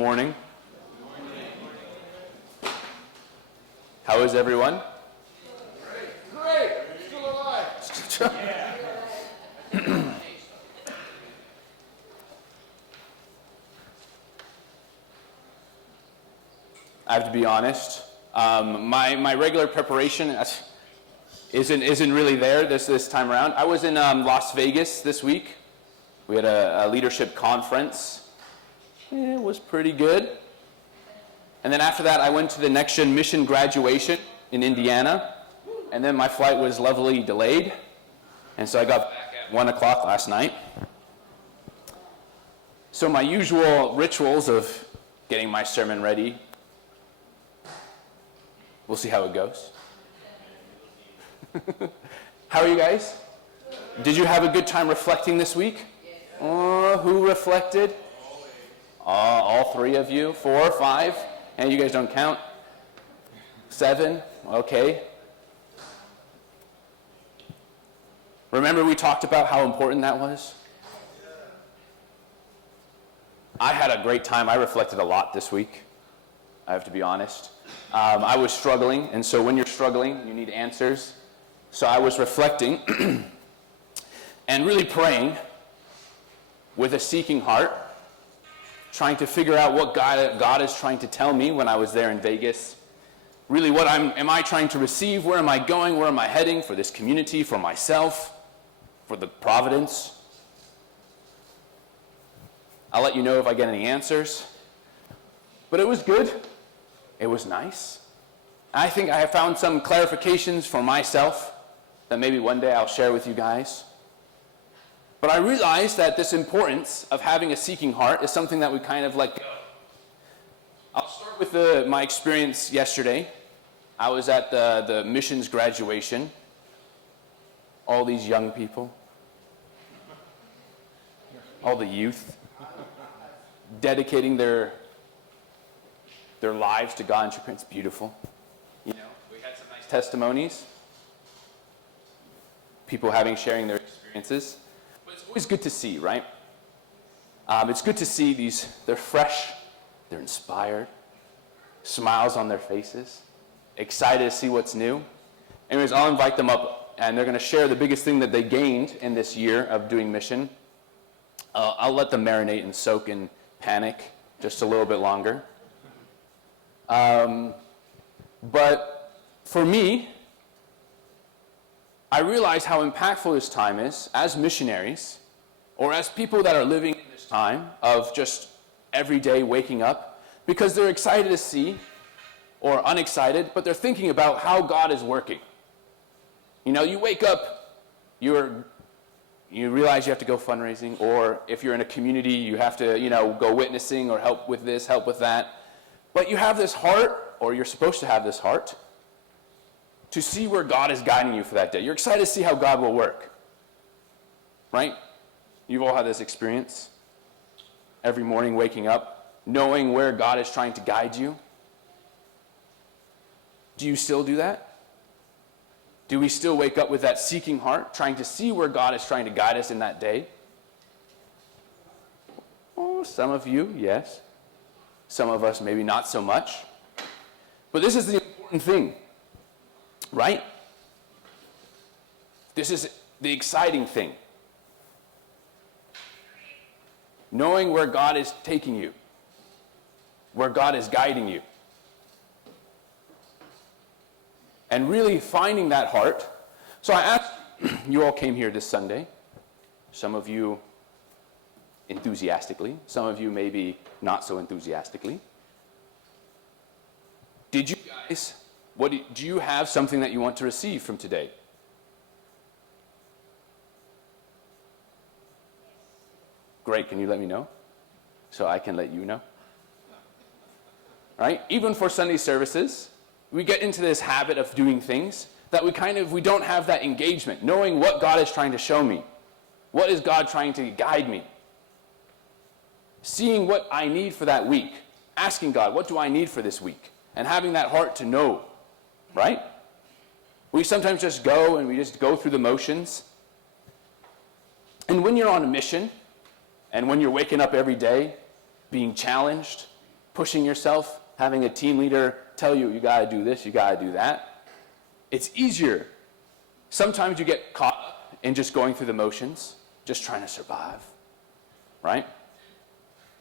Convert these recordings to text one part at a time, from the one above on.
morning. How is everyone? Great! Still alive! I have to be honest. My regular preparation isn't really there this time around. I was in Las Vegas this week. We had a leadership conference. It was pretty good. And then after that, I went to the Next Gen Mission graduation in Indiana. And then my flight was levelly delayed. And so I got back at 1 o'clock last night. So my usual rituals of getting my sermon ready, we'll see how it goes. How are you guys? Did you have a good time reflecting this week? Who reflected? All three of you? 4, 5? And you guys don't count? 7? Okay. Remember we talked about how important that was? I had a great time. I reflected a lot this week. I have to be honest. I was struggling, and so when you're struggling, you need answers. So I was reflecting and really praying with a seeking heart, trying to figure out what God is trying to tell me when I was there in Vegas. Really, what am I trying to receive? Where am I going? Where am I heading for this community, for myself, for the providence? I'll let you know if I get any answers. But it was good. It was nice. I think I have found some clarifications for myself that maybe one day I'll share with you guys. But I realized that this importance of having a seeking heart is something that we kind of let go. I'll start with my experience yesterday. I was at the missions graduation. All these young people. All the youth. Dedicating their lives to God. It's beautiful. You know, we had some nice testimonies. People sharing their experiences. But it's always good to see, right? It's good to see they're fresh, they're inspired, smiles on their faces, excited to see what's new. Anyways, I'll invite them up, and they're going to share the biggest thing that they gained in this year of doing mission. I'll let them marinate and soak in panic just a little bit longer. But for me, I realize how impactful this time is as missionaries, or as people that are living in this time of just every day waking up, because they're excited to see, or unexcited, but they're thinking about how God is working. You know, you wake up, you realize you have to go fundraising, or if you're in a community, you have to, go witnessing or help with this, help with that. But you have this heart, or you're supposed to have this heart, to see where God is guiding you for that day. You're excited to see how God will work. Right? You've all had this experience. Every morning waking up, knowing where God is trying to guide you. Do you still do that? Do we still wake up with that seeking heart, trying to see where God is trying to guide us in that day? Oh, some of you, yes. Some of us, maybe not so much. But this is the important thing, right? This is the exciting thing. Knowing where God is taking you, where God is guiding you. And really finding that heart. So I asked, you all came here this Sunday. Some of you enthusiastically. Some of you maybe not so enthusiastically. Did you guys, do you have something that you want to receive from today? Great, can you let me know? So I can let you know. Right? Even for Sunday services, we get into this habit of doing things that we don't have that engagement, knowing what God is trying to show me. What is God trying to guide me? Seeing what I need for that week. Asking God, what do I need for this week? And having that heart to know, right? We sometimes just go and we just go through the motions. And when you're on a mission, and when you're waking up every day, being challenged, pushing yourself, having a team leader tell you, you got to do this, you got to do that. It's easier. Sometimes you get caught up in just going through the motions, just trying to survive, right?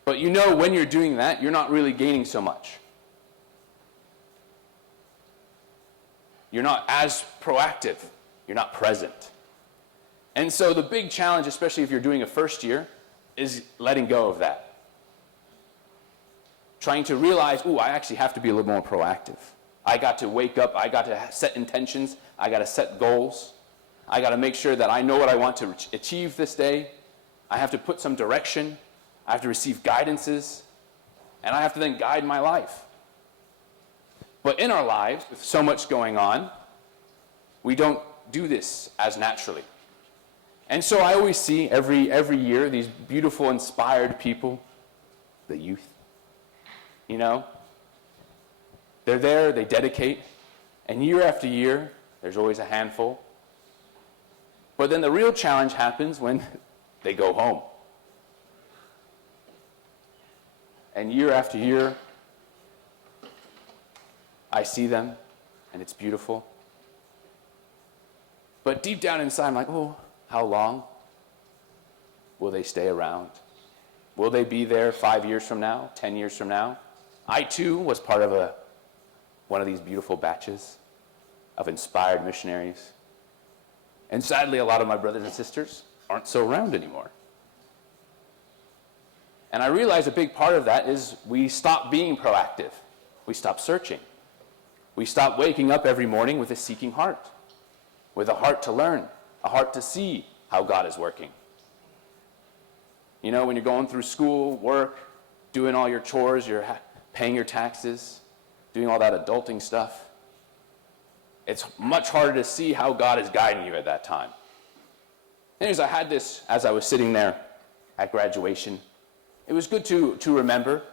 But you know when you're doing that, you're not really gaining so much. You're not as proactive. You're not present. And so the big challenge, especially if you're doing a first year, is letting go of that. Trying to realize, I actually have to be a little more proactive. I got to wake up, I got to set intentions, I got to set goals. I got to make sure that I know what I want to achieve this day. I have to put some direction. I have to receive guidances. And I have to then guide my life. But in our lives, with so much going on, we don't do this as naturally. And so I always see every year these beautiful, inspired people, the youth, they're there, they dedicate, and year after year, there's always a handful. But then the real challenge happens when they go home. And year after year, I see them, and it's beautiful. But deep down inside, I'm like, how long will they stay around? Will they be there 5 years from now, 10 years from now? I, too, was part of one of these beautiful batches of inspired missionaries. And sadly, a lot of my brothers and sisters aren't so around anymore. And I realize a big part of that is we stop being proactive. We stop searching. We stop waking up every morning with a seeking heart, with a heart to learn, a heart to see how God is working. When you're going through school, work, doing all your chores, you're paying your taxes, doing all that adulting stuff, it's much harder to see how God is guiding you at that time. Anyways, I had this as I was sitting there at graduation. It was good to remember.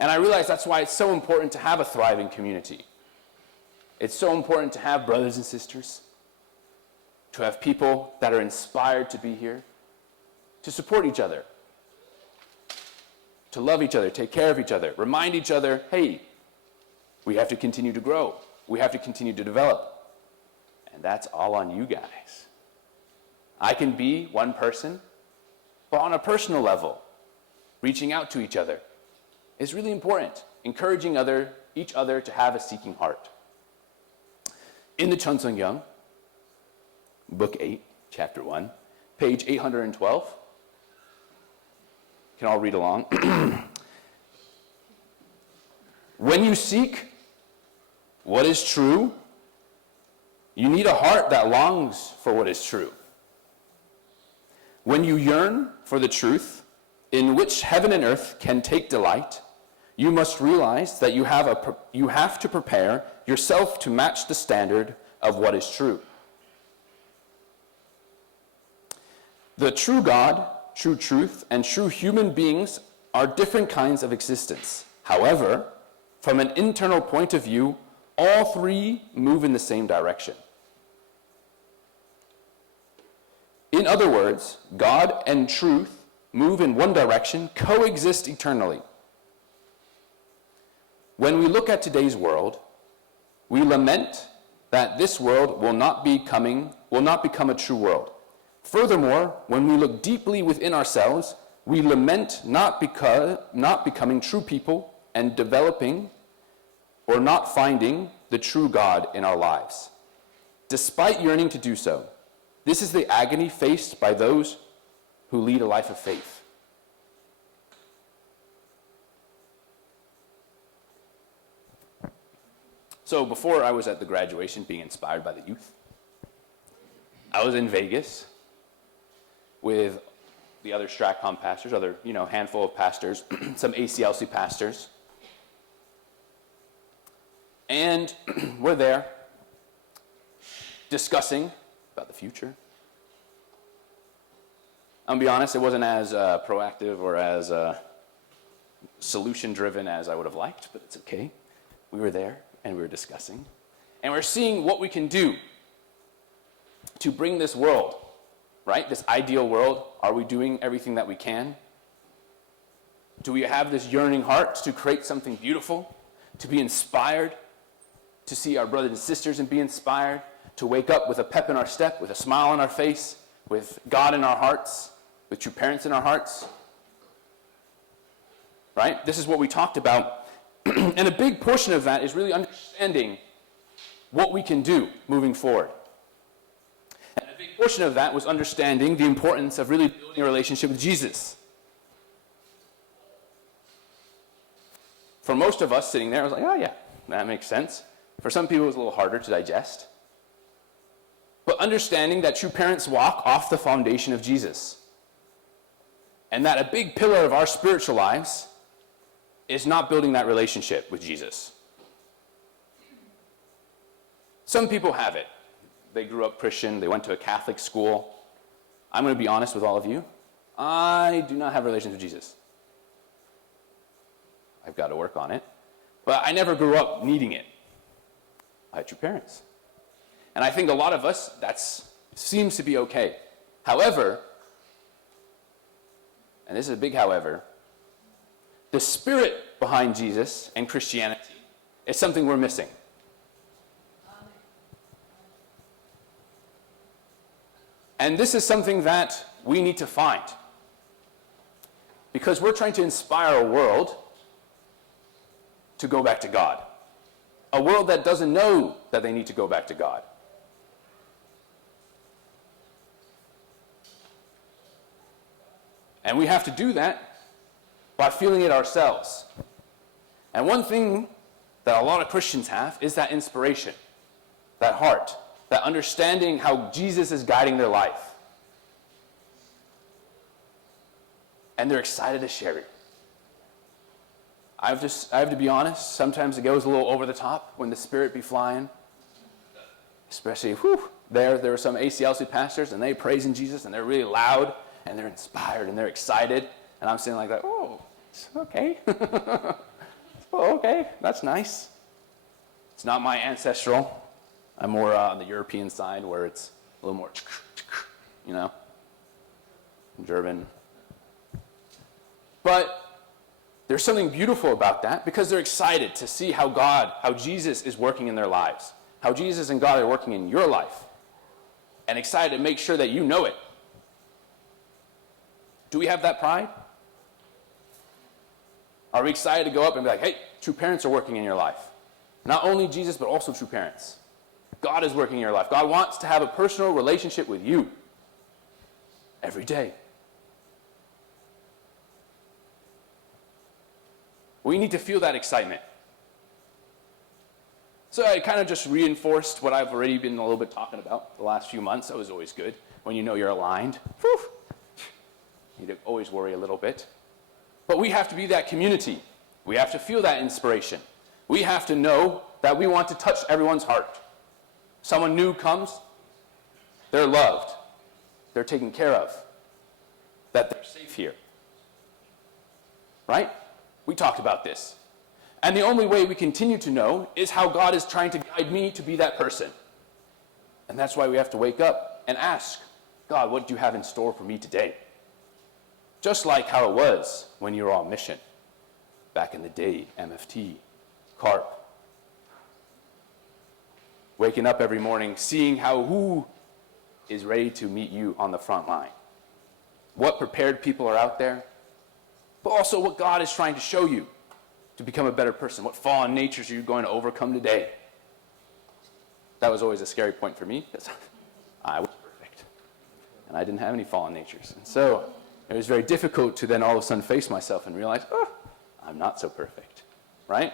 And I realized that's why it's so important to have a thriving community. It's so important to have brothers and sisters, to have people that are inspired to be here, to support each other, to love each other, take care of each other, remind each other, hey, we have to continue to grow. We have to continue to develop. And that's all on you guys. I can be one person, but on a personal level, reaching out to each other is really important. Encouraging each other to have a seeking heart. In the Cheonsungyeong, Book 8, Chapter 1, page 812, you can all read along. When you seek what is true, you need a heart that longs for what is true. When you yearn for the truth, in which heaven and earth can take delight, you must realize that you have to prepare yourself to match the standard of what is true. The true God, true truth, and true human beings are different kinds of existence. However, from an internal point of view, all three move in the same direction. In other words, God and truth move in one direction, coexist eternally. When we look at today's world, we lament that this world will not become a true world. Furthermore, when we look deeply within ourselves, we lament not becoming true people and developing or not finding the true God in our lives. Despite yearning to do so, this is the agony faced by those who lead a life of faith. So before I was at the graduation being inspired by the youth, I was in Vegas with the other Stratcom pastors, handful of pastors, some ACLC pastors. And we're there discussing about the future. I'll be honest, it wasn't as proactive or as solution-driven as I would have liked, but it's okay. We were there, and we were discussing. And we're seeing what we can do to bring this world, right, this ideal world, are we doing everything that we can Do we have this yearning heart to create something beautiful, to be inspired, to see our brothers and sisters and be inspired, to wake up with a pep in our step, with a smile on our face, with God in our hearts, with true parents in our hearts? Right? This is what we talked about. And a big portion of that is really understanding what we can do moving forward. And a big portion of that was understanding the importance of really building a relationship with Jesus. For most of us sitting there, I was like, oh yeah, that makes sense. For some people, it was a little harder to digest. But understanding that true parents walk off the foundation of Jesus. And that a big pillar of our spiritual lives is not building that relationship with Jesus. Some people have it. They grew up Christian, they went to a Catholic school. I'm going to be honest with all of you. I do not have relations with Jesus. I've got to work on it. But I never grew up needing it. I had true parents. And I think a lot of us, that seems to be okay. However, and this is a big however, the spirit behind Jesus and Christianity is something we're missing. And this is something that we need to find. Because we're trying to inspire a world to go back to God. A world that doesn't know that they need to go back to God. And we have to do that by feeling it ourselves. And one thing that a lot of Christians have is that inspiration, that heart, that understanding how Jesus is guiding their life. And they're excited to share it. I have to be honest, sometimes it goes a little over the top when the Spirit be flying. Especially, there are some ACLC pastors and they praising Jesus and they're really loud and they're inspired and they're excited. And I'm sitting like that, oh, okay. Okay, that's nice. It's not my ancestral. I'm more on the European side where it's a little more, German. But there's something beautiful about that because they're excited to see how Jesus is working in their lives, how Jesus and God are working in your life, and excited to make sure that you know it. Do we have that pride? Are we excited to go up and be like, hey, true parents are working in your life? Not only Jesus, but also true parents. God is working in your life. God wants to have a personal relationship with you every day. We need to feel that excitement. So I kind of just reinforced what I've already been a little bit talking about the last few months. That was always good. When you know you're aligned, you need to always worry a little bit. But we have to be that community. We have to feel that inspiration. We have to know that we want to touch everyone's heart. Someone new comes, they're loved, they're taken care of, that they're safe here. Right? We talked about this. And the only way we continue to know is how God is trying to guide me to be that person. And that's why we have to wake up and ask, God, what do you have in store for me today? Just like how it was when you were on mission. Back in the day, MFT, CARP. Waking up every morning, seeing who is ready to meet you on the front line. What prepared people are out there. But also what God is trying to show you to become a better person. What fallen natures are you going to overcome today? That was always a scary point for me because I was perfect. And I didn't have any fallen natures. And so it was very difficult to then all of a sudden face myself and realize, I'm not so perfect. Right?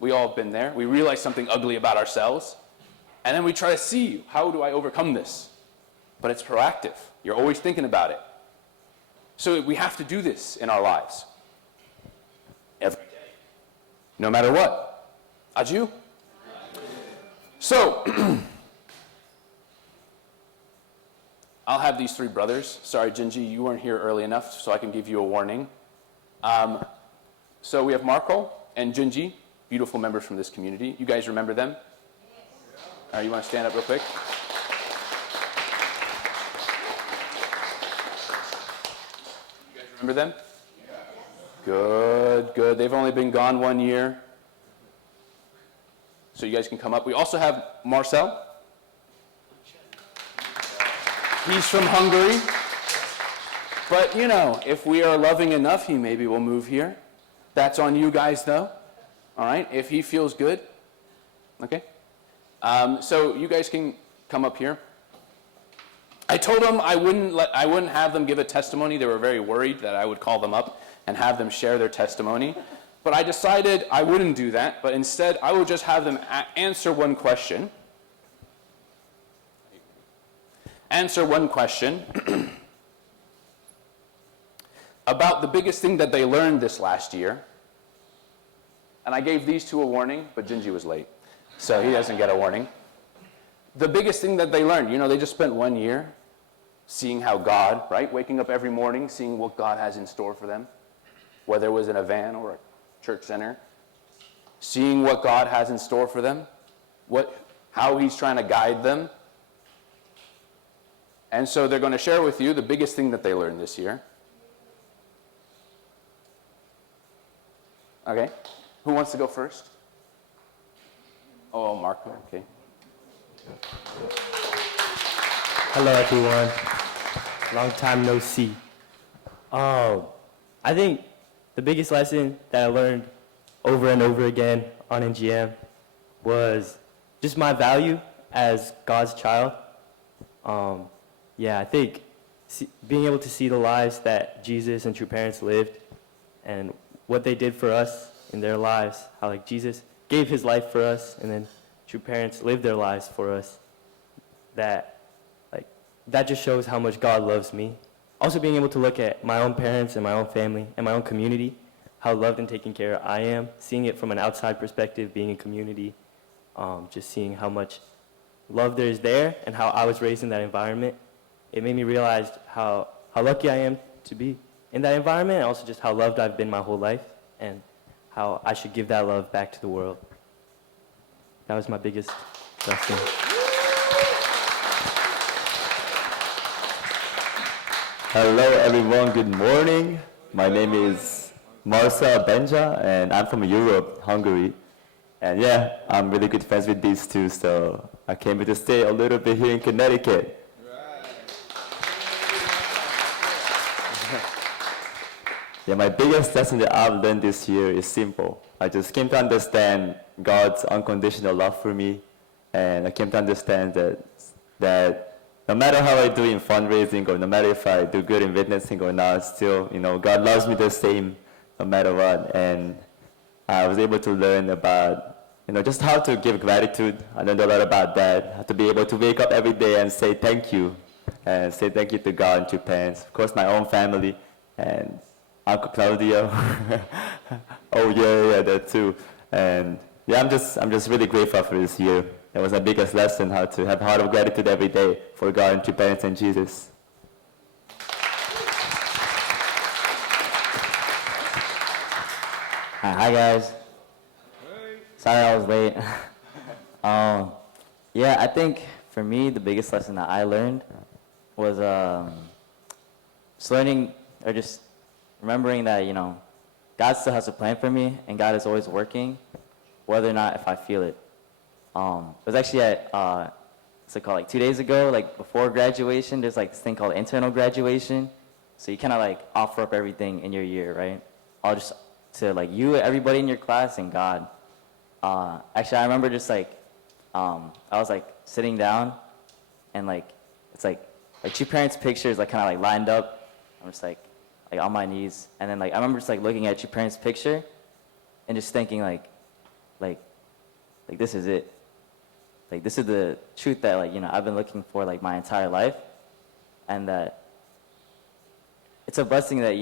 We all have been there. We realize something ugly about ourselves. And then we try to see, how do I overcome this? But it's proactive. You're always thinking about it. So we have to do this in our lives. Every day. No matter what. Aju? So, I'll have these three brothers. Sorry, Jinji, you weren't here early enough, so I can give you a warning. So we have Marco and Jinji, beautiful members from this community. You guys remember them? All right, you want to stand up real quick? You guys remember them? Good, good. They've only been gone 1 year. So you guys can come up. We also have Marcel. He's from Hungary. But, you know, if we are loving enough, he maybe will move here. That's on you guys, though. All right? If he feels good. Okay? So you guys can come up here. I told them I wouldn't have them give a testimony. They were very worried that I would call them up and have them share their testimony. But I decided I wouldn't do that, but instead I would just have them answer one question. Answer one question about the biggest thing that they learned this last year. And I gave these two a warning, but Gingy was late, so he doesn't get a warning. The biggest thing that they learned, you know, they just spent 1 year seeing how God, right, waking up every morning, seeing what God has in store for them, whether it was in a van or a church center, seeing what God has in store for them, how he's trying to guide them. And so they're going to share with you the biggest thing that they learned this year. Okay. Who wants to go first? Oh, Marco, okay. Hello, everyone. Long time no see. I think the biggest lesson that I learned over and over again on NGM was just my value as God's child. I think being able to see the lives that Jesus and true parents lived and what they did for us in their lives, how like Jesus gave his life for us and then true parents lived their lives for us, that just shows how much God loves me. Also being able to look at my own parents and my own family and my own community, how loved and taken care of I am, seeing it from an outside perspective, being in community, just seeing how much love there is there and how I was raised in that environment. It made me realize how lucky I am to be in that environment, and also just how loved I've been my whole life and how I should give that love back to the world. That was my biggest lesson. Hello everyone, good morning. My name is Marcel Benja and I'm from Europe, Hungary. And yeah, I'm really good friends with these two, so I came here to stay a little bit here in Connecticut. Yeah, my biggest lesson that I've learned this year is simple. I just came to understand God's unconditional love for me, and I came to understand that no matter how I do in fundraising, or no matter if I do good in witnessing or not, still, God loves me the same no matter what. And I was able to learn about, just how to give gratitude. I learned a lot about that, how to be able to wake up every day and say thank you, and say thank you to God and to parents, of course my own family, and Uncle Claudio. Oh yeah, that too. And yeah, I'm just really grateful for this year. That was my biggest lesson, how to have a heart of gratitude every day for God and to parents and Jesus. Hi guys. Sorry I was late. I think for me the biggest lesson that I learned was just learning, or just remembering that God still has a plan for me and God is always working, whether or not if I feel it. It was actually at what's it called, like 2 days ago, like before graduation. There's like this thing called internal graduation. So you kind of like offer up everything in your year, right? All just to like you, everybody in your class, and God. Actually, I remember just like I was like sitting down, and like it's like two parents' pictures like kind of like lined up. I'm just like on my knees, and then like I remember just like looking at your parents' picture, and just thinking like this is it. Like this is the truth that like I've been looking for like my entire life, and that it's a blessing that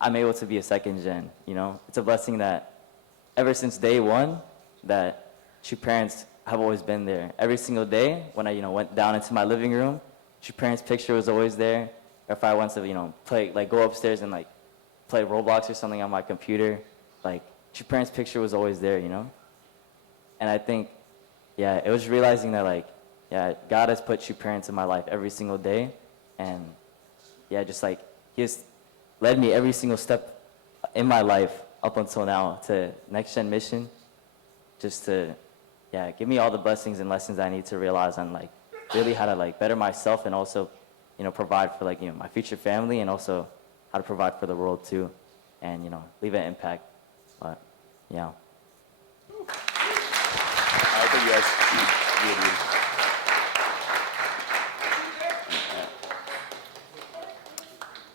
I'm able to be a second gen. It's a blessing that ever since day one that true parents have always been there. Every single day when I went down into my living room, true parents' picture was always there. Or if I wanted to play, like go upstairs and like play Roblox or something on my computer, like true parents' picture was always there. And I think, it was realizing that like, God has put true parents in my life every single day, and just like He has led me every single step in my life up until now to Next Gen Mission, just to, give me all the blessings and lessons I need to realize on like really how to like better myself and also, provide for like, my future family, and also how to provide for the world too, and, leave an impact. But, yeah. I think you guys.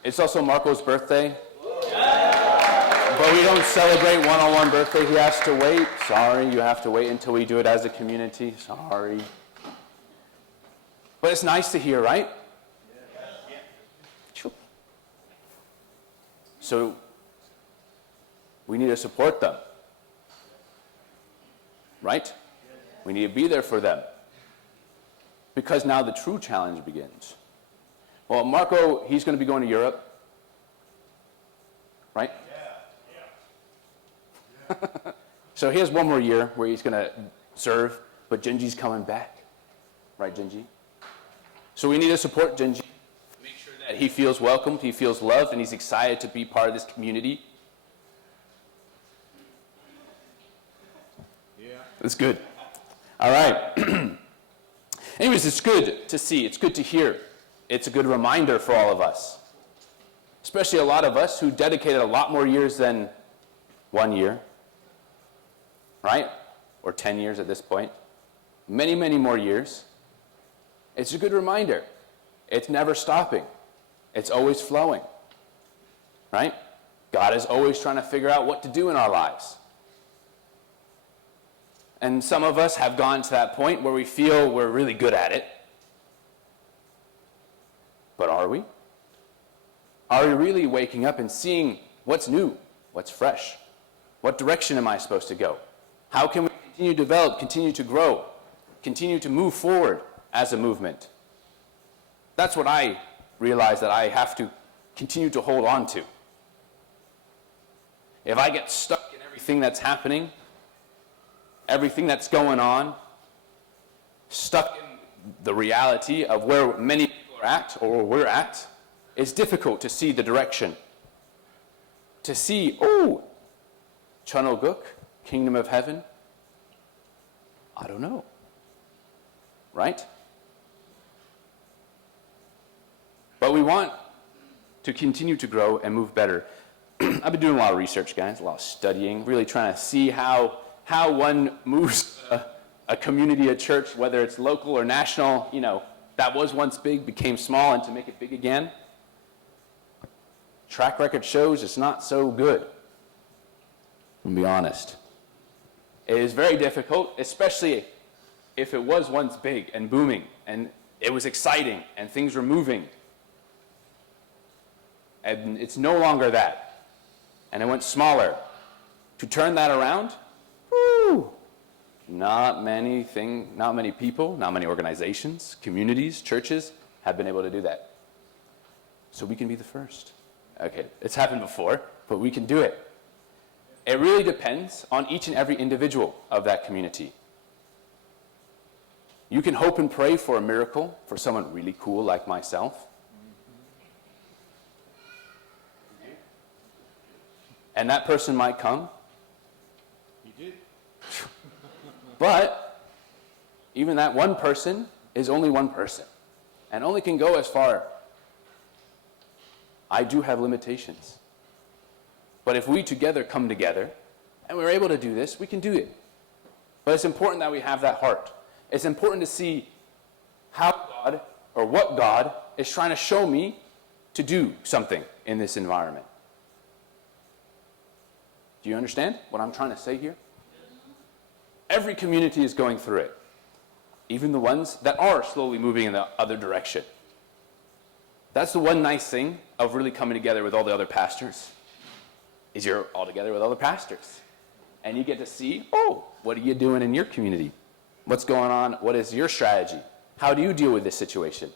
It's also Marco's birthday. But we don't celebrate one-on-one birthday. He has to wait. Sorry, you have to wait until we do it as a community. Sorry. But it's nice to hear, right? So we need to support them. Right? We need to be there for them. Because now the true challenge begins. Well, Marco, he's going to be going to Europe. Right? So he has one more year where he's going to serve, but Genji's coming back. Right, Genji? So we need to support Genji. Make sure that he feels welcomed, he feels loved, and he's excited to be part of this community. Yeah. That's good. All right. Anyways, it's good to see. It's good to hear. It's a good reminder for all of us. Especially a lot of us who dedicated a lot more years than 1 year. Right? Or 10 years at this point. Many, many more years. It's a good reminder. It's never stopping. It's always flowing. Right? God is always trying to figure out what to do in our lives. And some of us have gone to that point where we feel we're really good at it. But are we? Are we really waking up and seeing what's new, what's fresh? What direction am I supposed to go? How can we continue to develop, continue to grow, continue to move forward as a movement? That's what I realize that I have to continue to hold on to. If I get stuck in everything that's happening, everything that's going on, stuck in the reality of where many people are at or where we're at, it's difficult to see the direction. To see, Chunoguk, Kingdom of Heaven, I don't know. Right? But we want to continue to grow and move better. I've been doing a lot of research, guys, a lot of studying, really trying to see how one moves a community, a church, whether it's local or national, that was once big, became small, and to make it big again. Track record shows it's not so good. To be honest. It is very difficult, especially if it was once big and booming, and it was exciting, and things were moving. And it's no longer that. And it went smaller. To turn that around, not many people, not many organizations, communities, churches have been able to do that. So we can be the first. Okay, it's happened before, but we can do it. It really depends on each and every individual of that community. You can hope and pray for a miracle for someone really cool like myself. And that person might come. He did. But even that one person is only one person and only can go as far. I do have limitations. But if we together come together and we're able to do this, we can do it. But it's important that we have that heart. It's important to see how God, or what God, is trying to show me to do something in this environment. Do you understand what I'm trying to say here? Every community is going through it. Even the ones that are slowly moving in the other direction. That's the one nice thing of really coming together with all the other pastors, is you're all together with other pastors. And you get to see, what are you doing in your community? What's going on? What is your strategy? How do you deal with this situation?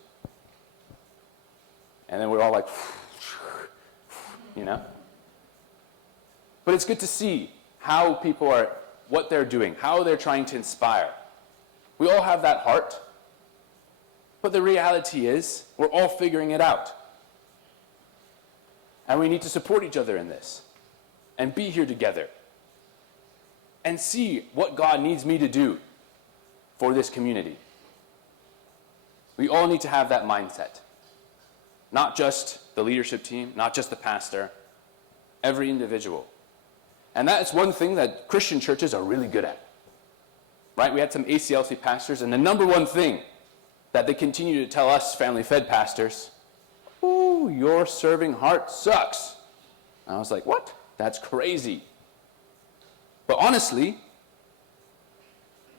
And then we're all like, But it's good to see how people are, what they're doing, how they're trying to inspire. We all have that heart. But the reality is, we're all figuring it out. And we need to support each other in this and be here together and see what God needs me to do for this community. We all need to have that mindset. Not just the leadership team, not just the pastor, every individual. And that's one thing that Christian churches are really good at. Right? We had some ACLC pastors, and the number one thing that they continue to tell us family-fed pastors, ooh, your serving heart sucks. And I was like, what? That's crazy. But honestly,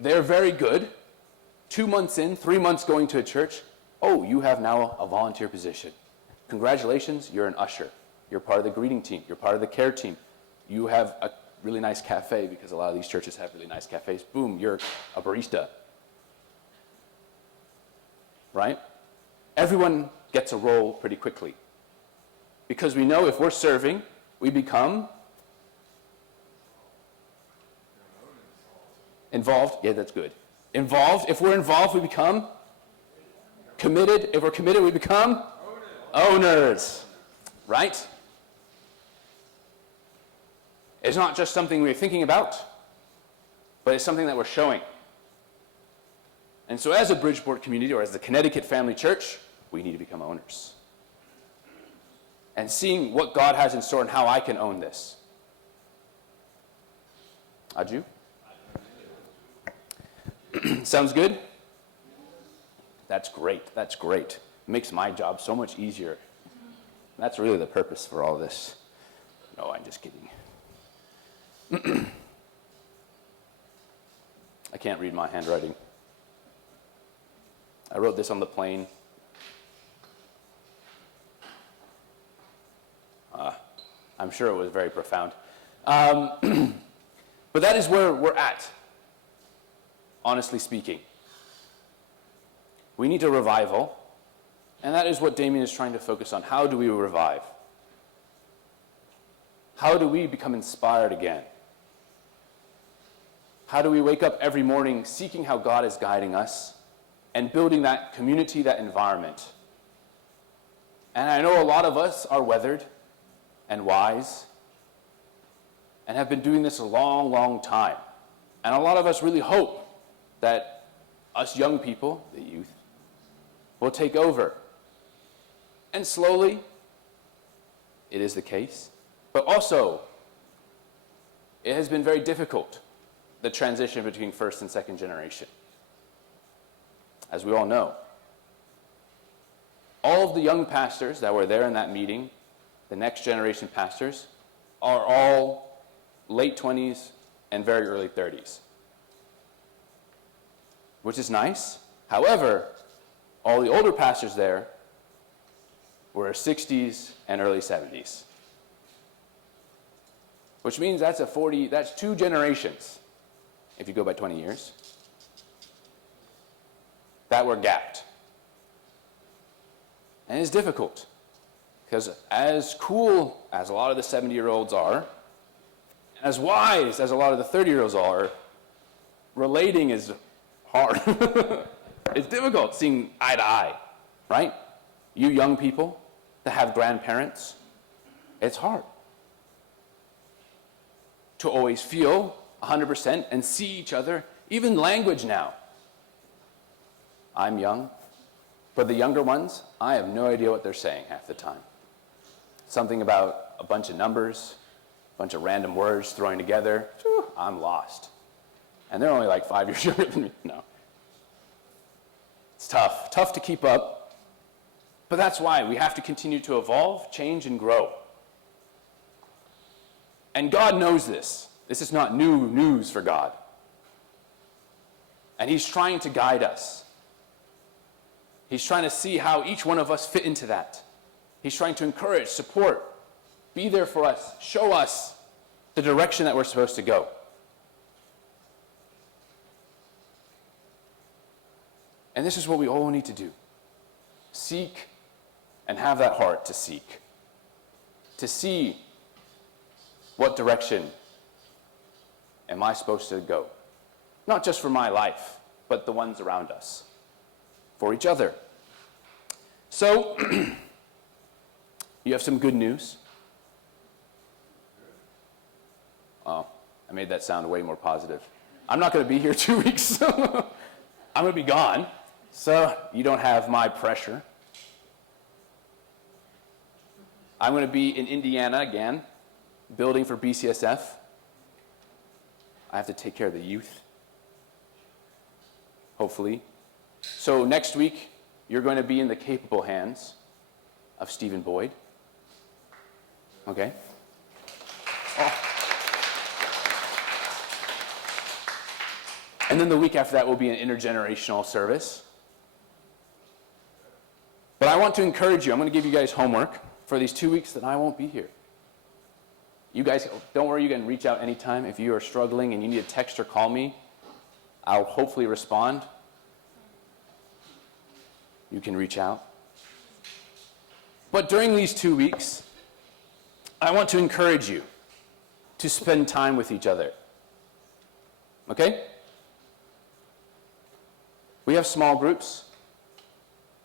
they're very good. 2 months in, 3 months going to a church, oh, you have now a volunteer position. Congratulations, you're an usher. You're part of the greeting team. You're part of the care team. You have a really nice cafe, because a lot of these churches have really nice cafes. Boom, you're a barista. Right? Everyone gets a role pretty quickly. Because we know if we're serving, we become involved. Yeah, that's good. Involved. If we're involved, we become committed. If we're committed, we become owners. Right? It's not just something we're thinking about, but it's something that we're showing. And so as a Bridgeport community, or as the Connecticut Family Church, we need to become owners. And seeing what God has in store and how I can own this. Aju? Sounds good? That's great. That's great. Makes my job so much easier. That's really the purpose for all this. No, I'm just kidding. I can't read my handwriting. I wrote this on the plane. I'm sure it was very profound. But that is where we're at, honestly speaking. We need a revival, and that is what Damien is trying to focus on. How do we revive? How do we become inspired again? How do we wake up every morning seeking how God is guiding us and building that community, that environment? And I know a lot of us are weathered and wise and have been doing this a long, long time. And a lot of us really hope that us young people, the youth, will take over. And slowly, it is the case. But also, it has been very difficult, the transition between first and second generation. As we all know, all of the young pastors that were there in that meeting, the next generation pastors, are all late 20s and very early 30s, which is nice. However, all the older pastors there were 60s and early 70s, which means that's 2 generations, if you go by 20 years, that were gapped. And it's difficult, because as cool as a lot of the 70-year-olds are, and as wise as a lot of the 30-year-olds are, relating is hard. It's difficult seeing eye to eye, right? You young people that have grandparents, it's hard to always feel 100% and see each other, even language now. I'm young, but the younger ones, I have no idea what they're saying half the time. Something about a bunch of numbers, a bunch of random words thrown together, I'm lost. And they're only like 5 years younger than me. No. It's tough to keep up, but that's why we have to continue to evolve, change, and grow. And God knows this. This is not new news for God. And He's trying to guide us. He's trying to see how each one of us fit into that. He's trying to encourage, support, be there for us, show us the direction that we're supposed to go. And this is what we all need to do. Seek and have that heart to seek. To see what direction am I supposed to go. Not just for my life, but the ones around us. For each other. So, you have some good news. Oh, I made that sound way more positive. I'm not going to be here 2 weeks. I'm going to be gone, so you don't have my pressure. I'm going to be in Indiana again, building for BCSF. I have to take care of the youth, hopefully. So next week, you're going to be in the capable hands of Stephen Boyd. Okay? Oh. And then the week after that will be an intergenerational service. But I want to encourage you. I'm going to give you guys homework for these 2 weeks that I won't be here. You guys, don't worry, you can reach out anytime. If you are struggling and you need a text or call me, I'll hopefully respond. You can reach out. But during these 2 weeks, I want to encourage you to spend time with each other. Okay? We have small groups,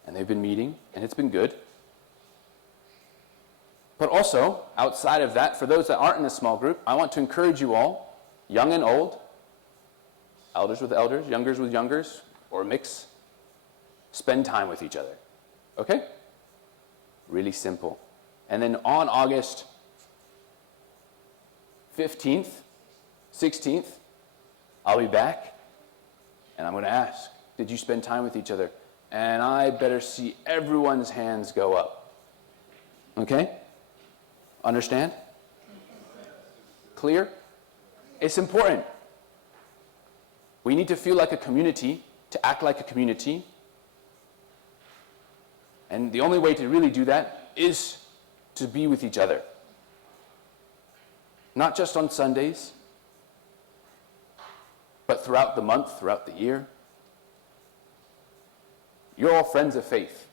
and they've been meeting, and it's been good. But also, outside of that, for those that aren't in a small group, I want to encourage you all, young and old, elders with elders, youngers with youngers, or a mix, spend time with each other. Okay? Really simple. And then on August 15th, 16th, I'll be back, and I'm going to ask, did you spend time with each other? And I better see everyone's hands go up. Okay? Understand? Clear? It's important. We need to feel like a community, to act like a community. And the only way to really do that is to be with each other. Not just on Sundays, but throughout the month, throughout the year. You're all friends of faith.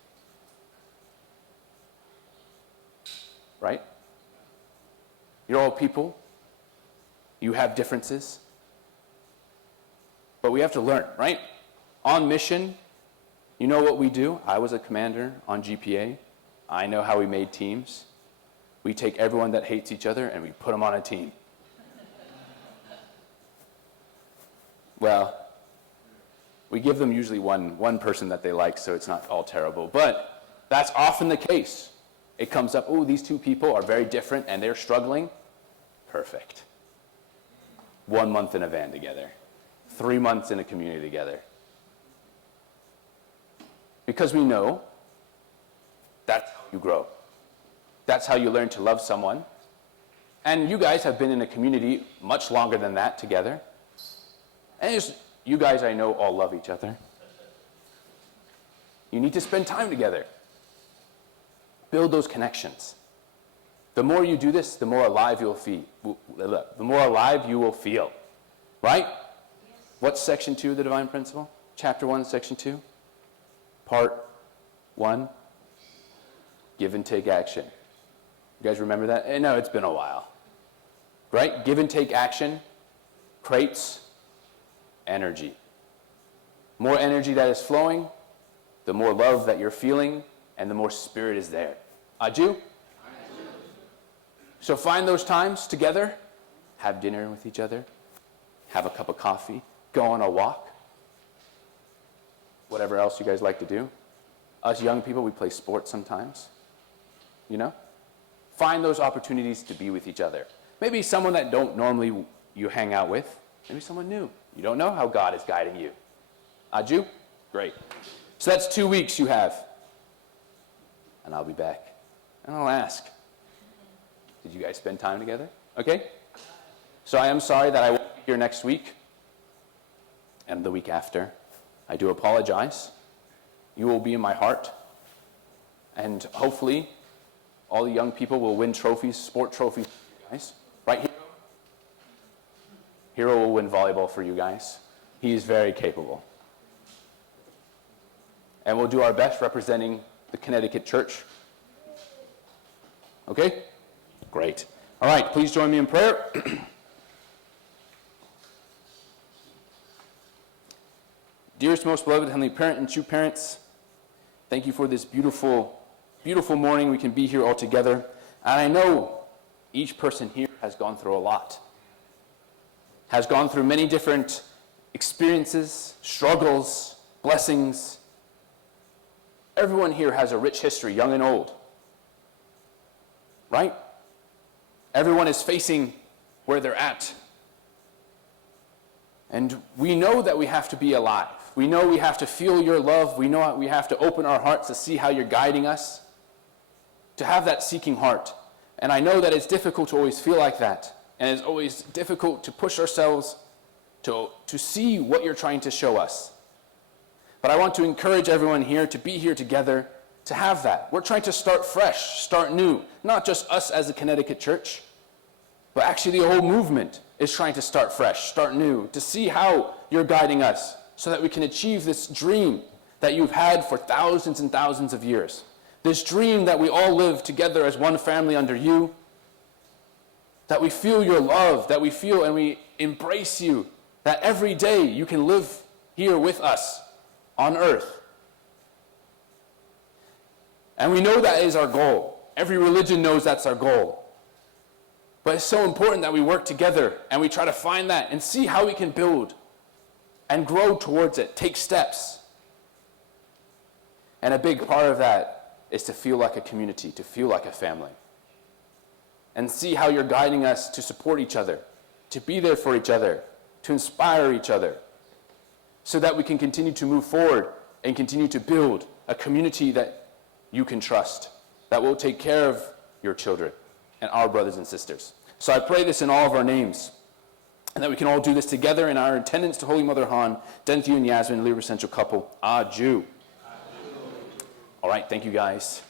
Right? You're all people. You have differences. But we have to learn, right? On mission, you know what we do? I was a commander on GPA. I know how we made teams. We take everyone that hates each other and we put them on a team. Well, we give them usually one person that they like, so it's not all terrible. But that's often the case. It comes up, oh, these two people are very different and they're struggling. Perfect. 1 month in a van together. 3 months in a community together. Because we know that's how you grow. That's how you learn to love someone. And you guys have been in a community much longer than that together. And you guys, I know, all love each other. You need to spend time together. Build those connections. The more you do this, the more alive you'll feel. The more alive you will feel. Right? What's section 2 of the Divine Principle? Chapter 1, section 2? Part 1? Give and take action. You guys remember that? No, it's been a while. Right? Give and take action creates energy. More energy that is flowing, the more love that you're feeling, and the more spirit is there. Aju? So find those times together, have dinner with each other, have a cup of coffee, go on a walk, whatever else you guys like to do. Us young people, we play sports sometimes, you know? Find those opportunities to be with each other. Maybe someone that don't normally you hang out with, maybe someone new. You don't know how God is guiding you. Aju? Great. So that's 2 weeks you have. And I'll be back. And I'll ask, did you guys spend time together? Okay? So I am sorry that I won't be here next week and the week after. I do apologize. You will be in my heart. And hopefully, all the young people will win trophies, sport trophies for you guys. Right, Hero? Hero will win volleyball for you guys. He is very capable. And we'll do our best representing the Connecticut Church. Okay? Great. All right, please join me in prayer. Dearest, most beloved Heavenly Parent and true parents, thank you for this beautiful, beautiful morning. We can be here all together. And I know each person here has gone through a lot. has gone through many different experiences, struggles, blessings. Everyone here has a rich history, young and old. Right? Everyone is facing where they're at. And we know that we have to be alive. We know we have to feel your love. We know we have to open our hearts to see how you're guiding us, to have that seeking heart. And I know that it's difficult to always feel like that. And it's always difficult to push ourselves to see what you're trying to show us. But I want to encourage everyone here to be here together, to have that. We're trying to start fresh, start new. Not just us as a Connecticut church, but actually the whole movement is trying to start fresh, start new, to see how you're guiding us so that we can achieve this dream that you've had for thousands and thousands of years. This dream that we all live together as one family under you, that we feel your love, that we feel and we embrace you, that every day you can live here with us on earth. And we know that is our goal. Every religion knows that's our goal. But it's so important that we work together and we try to find that and see how we can build and grow towards it, take steps. And a big part of that is to feel like a community, to feel like a family. And see how you're guiding us to support each other, to be there for each other, to inspire each other, so that we can continue to move forward and continue to build a community that you can trust, that will take care of your children and our brothers and sisters. So I pray this in all of our names, and that we can all do this together in our attendance to Holy Mother Han, Denthew and Yasmin, Libre Central couple. Adieu. All right, thank you guys.